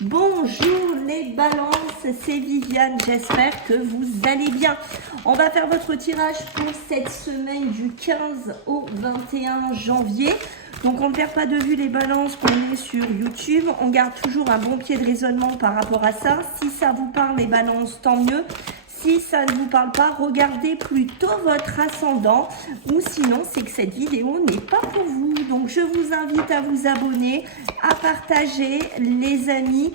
Bonjour les balances, c'est Viviane, j'espère que vous allez bien. On va faire votre tirage pour cette semaine du 15 au 21 janvier. Donc on ne perd pas de vue les balances qu'on est sur YouTube. On garde toujours un bon pied de raisonnement par rapport à ça. Si ça vous parle les balances, tant mieux. Si ça ne vous parle pas, regardez plutôt votre ascendant ou sinon c'est que cette vidéo n'est pas pour vous. Donc je vous invite à vous abonner, à partager les amis,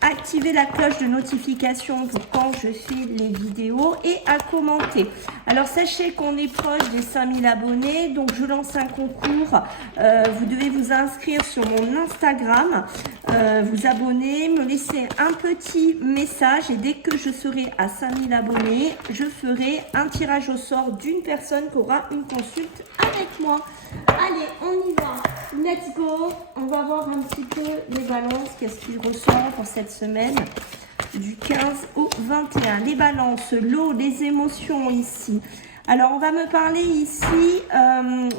activer la cloche de notification pour quand je fais les vidéos et à commenter. Alors sachez qu'on est proche des 5000 abonnés, donc je lance un concours. Vous devez vous inscrire sur mon Instagram, vous abonner, me laisser un petit message et dès que je serai à 5000 abonnés, je ferai un tirage au sort d'une personne qui aura une consulte avec moi. Allez, on y va. Let's go. On va voir un petit peu les balances, qu'est-ce qu'ils ressortent pour cette semaine du 15 au 21. Les balances, l'eau, les émotions ici. Alors, on va me parler ici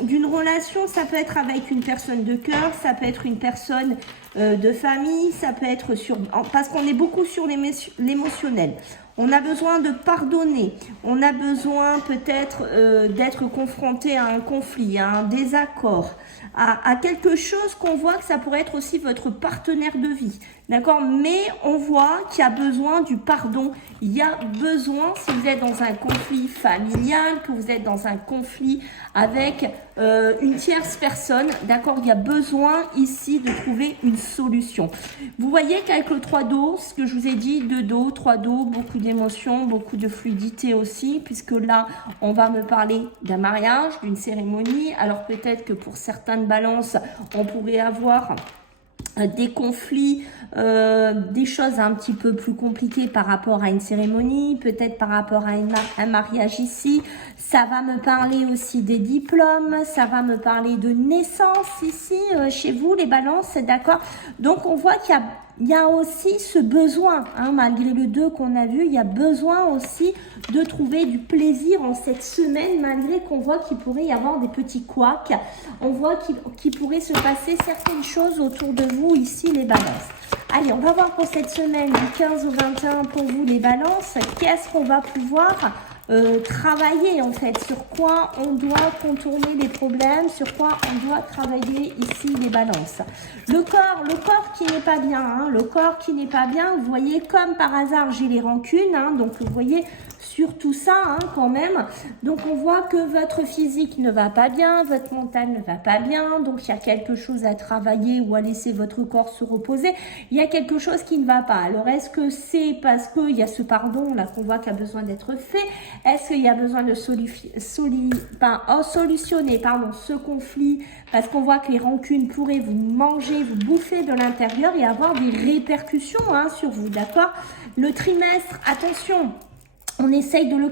d'une relation. Ça peut être avec une personne de cœur, ça peut être une personne de famille, ça peut être sur... Parce qu'on est beaucoup sur l'émotionnel. On a besoin de pardonner. On a besoin peut-être d'être confronté à un conflit, à un désaccord, à quelque chose qu'on voit que ça pourrait être aussi votre partenaire de vie. D'accord? Mais on voit qu'il y a besoin du pardon. Il y a besoin, si vous êtes dans un conflit familial, que vous êtes dans un conflit avec une tierce personne, d'accord? Il y a besoin ici de trouver une solution. Vous voyez quelques 3 dos, ce que je vous ai dit, 2 dos, 3 dos, beaucoup d'émotions, beaucoup de fluidité aussi, puisque là, on va me parler d'un mariage, d'une cérémonie. Alors peut-être que pour certaines balances, on pourrait avoir des conflits, des choses un petit peu plus compliquées par rapport à une cérémonie, peut-être par rapport à un mariage ici. Ça va me parler aussi des diplômes, ça va me parler de naissance ici, chez vous les balances, d'accord? Donc on voit qu'il y a aussi ce besoin, hein, malgré le 2 qu'on a vu, il y a besoin aussi de trouver du plaisir en cette semaine, malgré qu'on voit qu'il pourrait y avoir des petits couacs. On voit qu'il pourrait se passer certaines choses autour de vous ici, les balances. Allez, on va voir pour cette semaine du 15 au 21 pour vous, les balances. Qu'est-ce qu'on va pouvoir travailler en fait, sur quoi on doit contourner les problèmes, sur quoi on doit travailler ici les balances. Le corps qui n'est pas bien, hein, le corps qui n'est pas bien, vous voyez comme par hasard j'ai les rancunes, hein, donc vous voyez sur tout ça hein, quand même, donc on voit que votre physique ne va pas bien, votre mental ne va pas bien, donc il y a quelque chose à travailler ou à laisser votre corps se reposer, il y a quelque chose qui ne va pas. Alors est-ce que c'est parce qu'il y a ce pardon là qu'on voit qui a besoin d'être fait? Est-ce qu'il y a besoin de solutionner ce conflit parce qu'on voit que les rancunes pourraient vous manger, vous bouffer de l'intérieur et avoir des répercussions hein, sur vous, d'accord? Le trimestre, attention, on essaye de le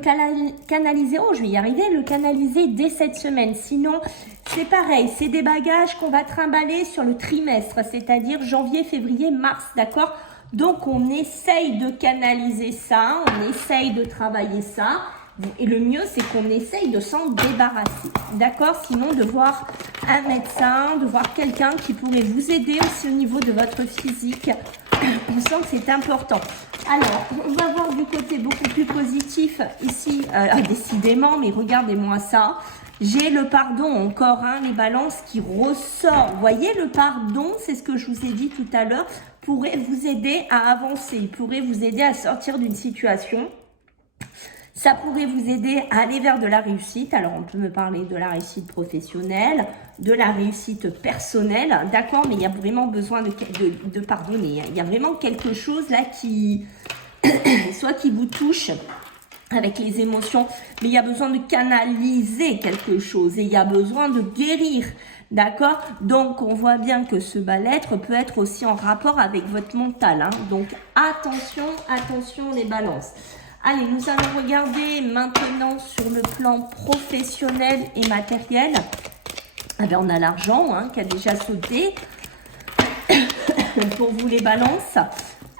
canaliser, oh je vais y arriver, le canaliser dès cette semaine. Sinon, c'est pareil, c'est des bagages qu'on va trimballer sur le trimestre, c'est-à-dire janvier, février, mars, d'accord? Donc, on essaye de canaliser ça, on essaye de travailler ça. Et le mieux, c'est qu'on essaye de s'en débarrasser, d'accord? Sinon, de voir un médecin, de voir quelqu'un qui pourrait vous aider aussi au niveau de votre physique. On sent que c'est important. Alors, on va voir du côté beaucoup plus positif ici, décidément, mais regardez-moi ça. J'ai le pardon encore, hein, les balances qui ressort. Vous voyez, le pardon, c'est ce que je vous ai dit tout à l'heure, pourrait vous aider à avancer, il pourrait vous aider à sortir d'une situation. Ça pourrait vous aider à aller vers de la réussite. Alors, on peut me parler de la réussite professionnelle, de la réussite personnelle, d'accord? Mais il y a vraiment besoin de pardonner. Hein. Il y a vraiment quelque chose là qui, soit qui vous touche avec les émotions, mais il y a besoin de canaliser quelque chose et il y a besoin de guérir, d'accord? Donc, on voit bien que ce mal-être peut être aussi en rapport avec votre mental. Hein. Donc, attention, attention les balances. Allez, nous allons regarder maintenant sur le plan professionnel et matériel. Ah ben, on a l'argent hein, qui a déjà sauté. Pour vous les balances.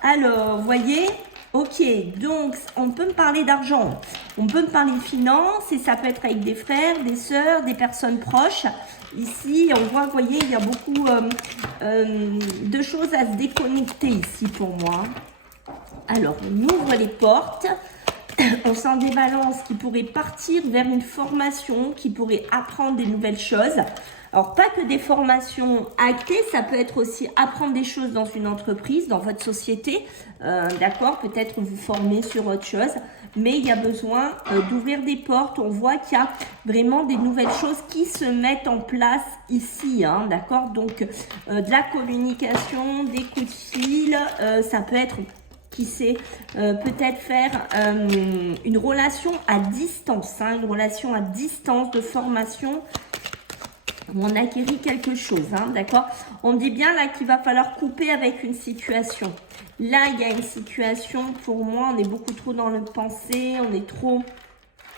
Alors, vous voyez, Ok, donc on peut me parler d'argent, on peut me parler de finances et ça peut être avec des frères, des sœurs, des personnes proches. Ici, on voit, vous voyez, il y a beaucoup de choses à se déconnecter ici pour moi. Alors, on ouvre les portes. On sent des balances qui pourraient partir vers une formation, qui pourraient apprendre des nouvelles choses. Alors, pas que des formations actées, ça peut être aussi apprendre des choses dans une entreprise, dans votre société. D'accord, peut-être vous former sur autre chose. Mais il y a besoin d'ouvrir des portes. On voit qu'il y a vraiment des nouvelles choses qui se mettent en place ici. Hein, d'accord, donc de la communication, des coups de fil, ça peut être... qui sait peut-être faire une relation à distance, hein, une relation à distance de formation où on acquérit quelque chose, hein, d'accord. On dit bien là qu'il va falloir couper avec une situation. Là, il y a une situation, pour moi, on est beaucoup trop dans le pensée, on est trop...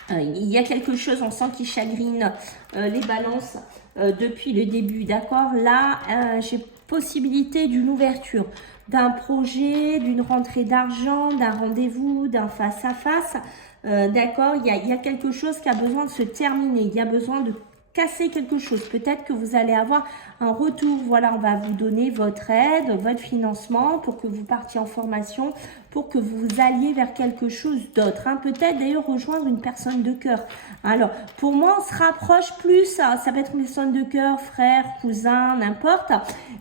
il y a quelque chose, on sent qui chagrine les balances depuis le début, d'accord. Là, j'ai possibilité d'une ouverture, d'un projet, d'une rentrée d'argent, d'un rendez-vous, d'un face-à-face, d'accord. Il y a quelque chose qui a besoin de se terminer, il y a besoin de casser quelque chose. Peut-être que vous allez avoir un retour. Voilà, on va vous donner votre aide, votre financement pour que vous partiez en formation, pour que vous alliez vers quelque chose d'autre. Hein. Peut-être d'ailleurs rejoindre une personne de cœur. Alors, pour moi, on se rapproche plus. Hein. Ça peut être une personne de cœur, frère, cousin, n'importe.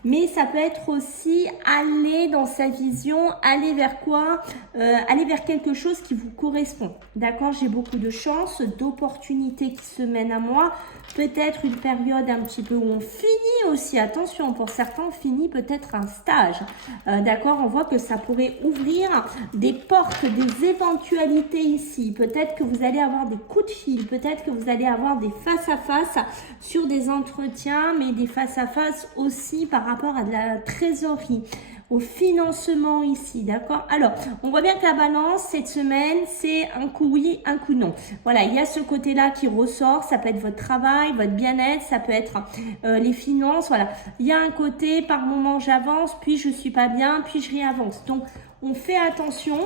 Mais ça peut être aussi aller dans sa vision, aller vers quoi? Aller vers quelque chose qui vous correspond. D'accord? J'ai beaucoup de chance, d'opportunités qui se mènent à moi. Peut-être une période un petit peu où on finit aussi, attention, pour certains on finit peut-être un stage, d'accord, on voit que ça pourrait ouvrir des portes, des éventualités ici, peut-être que vous allez avoir des coups de fil, peut-être que vous allez avoir des face-à-face sur des entretiens, mais des face-à-face aussi par rapport à de la trésorerie, au financement ici, d'accord. Alors, on voit bien que la balance, cette semaine, c'est un coup oui, un coup non. Voilà, il y a ce côté-là qui ressort, ça peut être votre travail, votre bien-être, ça peut être les finances, voilà. Il y a un côté, par moment, j'avance, puis je suis pas bien, puis je réavance. Donc, on fait attention.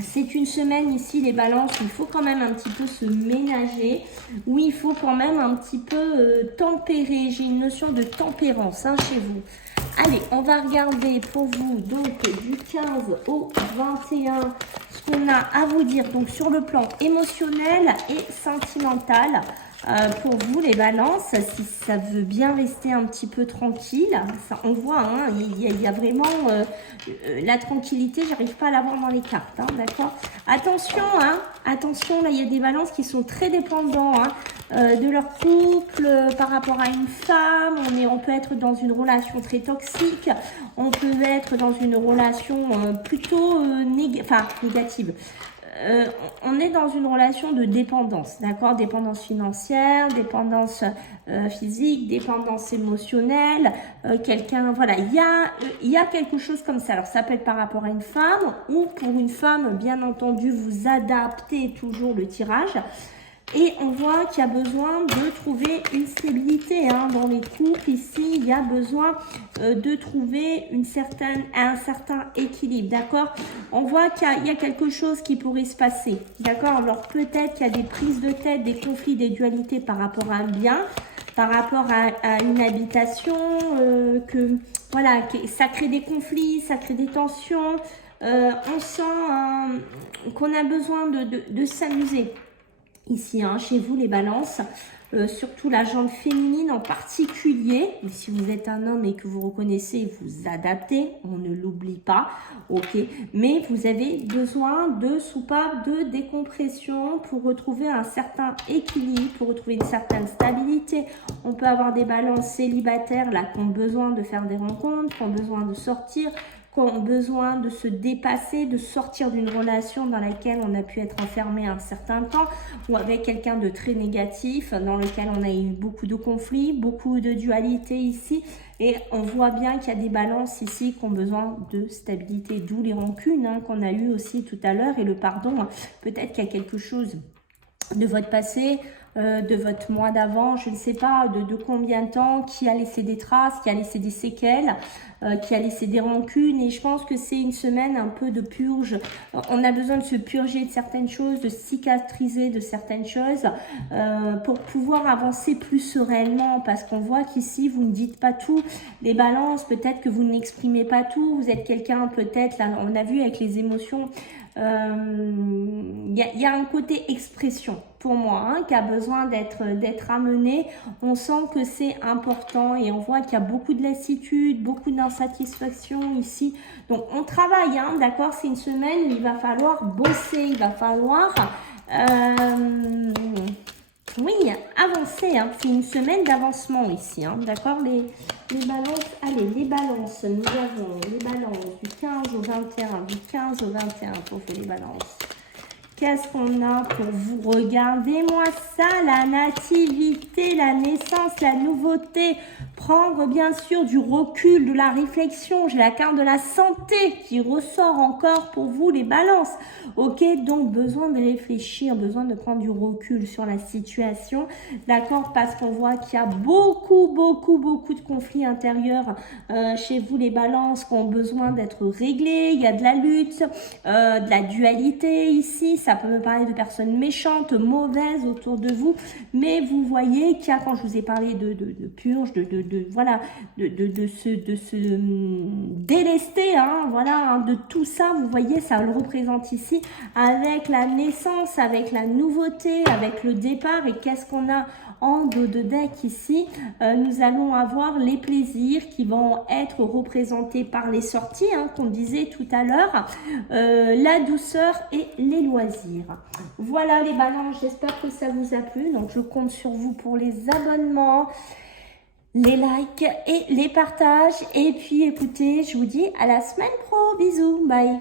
C'est une semaine ici, les balances, où il faut quand même un petit peu se ménager, où il faut quand même un petit peu tempérer. J'ai une notion de tempérance hein, chez vous. Allez, on va regarder pour vous, donc du 15 au 21, ce qu'on a à vous dire donc sur le plan émotionnel et sentimental. Pour vous les balances, si ça veut bien rester un petit peu tranquille, ça, on voit, hein, il y a vraiment la tranquillité, j'arrive pas à l'avoir dans les cartes, hein, d'accord. Attention, hein, attention, là il y a des balances qui sont très dépendants hein, de leur couple, par rapport à une femme, on peut être dans une relation très toxique, on peut être dans une relation plutôt négative. On est dans une relation de dépendance, d'accord? Dépendance financière, dépendance physique, dépendance émotionnelle. Quelqu'un, voilà, il y a quelque chose comme ça. Alors, ça peut être par rapport à une femme ou pour une femme, bien entendu, vous adaptez toujours le tirage. Et on voit qu'il y a besoin de trouver une stabilité hein, dans les couples. Ici, il y a besoin de trouver un certain équilibre, d'accord. On voit qu'il y a quelque chose qui pourrait se passer, d'accord. Alors peut-être qu'il y a des prises de tête, des conflits, des dualités par rapport à un bien, par rapport à une habitation, voilà, ça crée des conflits, ça crée des tensions. On sent qu'on a besoin de s'amuser. Ici, hein, chez vous, les balances, surtout la jante féminine en particulier. Si vous êtes un homme et que vous reconnaissez, vous adaptez, on ne l'oublie pas, ok. Mais vous avez besoin de soupapes de décompression pour retrouver un certain équilibre, pour retrouver une certaine stabilité. On peut avoir des balances célibataires là qui ont besoin de faire des rencontres, qui ont besoin de sortir, qui ont besoin de se dépasser, de sortir d'une relation dans laquelle on a pu être enfermé un certain temps ou avec quelqu'un de très négatif, dans lequel on a eu beaucoup de conflits, beaucoup de dualité ici. Et on voit bien qu'il y a des balances ici qui ont besoin de stabilité, d'où les rancunes hein, qu'on a eu aussi tout à l'heure et le pardon. Peut-être qu'il y a quelque chose de votre passé, de votre mois d'avant, je ne sais pas de combien de temps, qui a laissé des traces, qui a laissé des séquelles. qui a laissé des rancunes. Et je pense que c'est une semaine un peu de purge. On a besoin de se purger de certaines choses, de cicatriser de certaines choses pour pouvoir avancer plus sereinement. Parce qu'on voit qu'ici, vous ne dites pas tout. Les balances, peut-être que vous n'exprimez pas tout. Vous êtes quelqu'un, peut-être, là, on a vu avec les émotions, y a un côté expression pour moi hein, qui a besoin d'être amené. On sent que c'est important et on voit qu'il y a beaucoup de lassitude, beaucoup d'insatisfaction ici. Donc on travaille, hein, d'accord? C'est une semaine où il va falloir bosser, il va falloir oui, avancer. Hein. C'est une semaine d'avancement ici, hein, d'accord? Les balances, allez, les balances, nous avons les balances du 15 au 21, du 15 au 21 pour vous les balances. Qu'est-ce qu'on a pour vous? Regardez-moi ça, la nativité, la naissance, la nouveauté. Prendre bien sûr du recul, de la réflexion. J'ai la carte de la santé qui ressort encore pour vous, les balances. Ok, donc besoin de réfléchir, besoin de prendre du recul sur la situation. D'accord, parce qu'on voit qu'il y a beaucoup de conflits intérieurs chez vous, les balances, qui ont besoin d'être réglés. Il y a de la lutte, de la dualité ici. Ça peut me parler de personnes méchantes, mauvaises autour de vous, mais vous voyez qu'il y a, quand je vous ai parlé de purge, voilà, de se délester, hein, voilà, hein, de tout ça, vous voyez, ça le représente ici, avec la naissance, avec la nouveauté, avec le départ. Et qu'est-ce qu'on a en dos de deck ici? Nous allons avoir les plaisirs qui vont être représentés par les sorties, hein, qu'on disait tout à l'heure, la douceur et les loisirs. Voilà les balances, j'espère que ça vous a plu. Donc je compte sur vous pour les abonnements, les likes et les partages. Et puis écoutez, je vous dis à la semaine pro. Bisous, bye.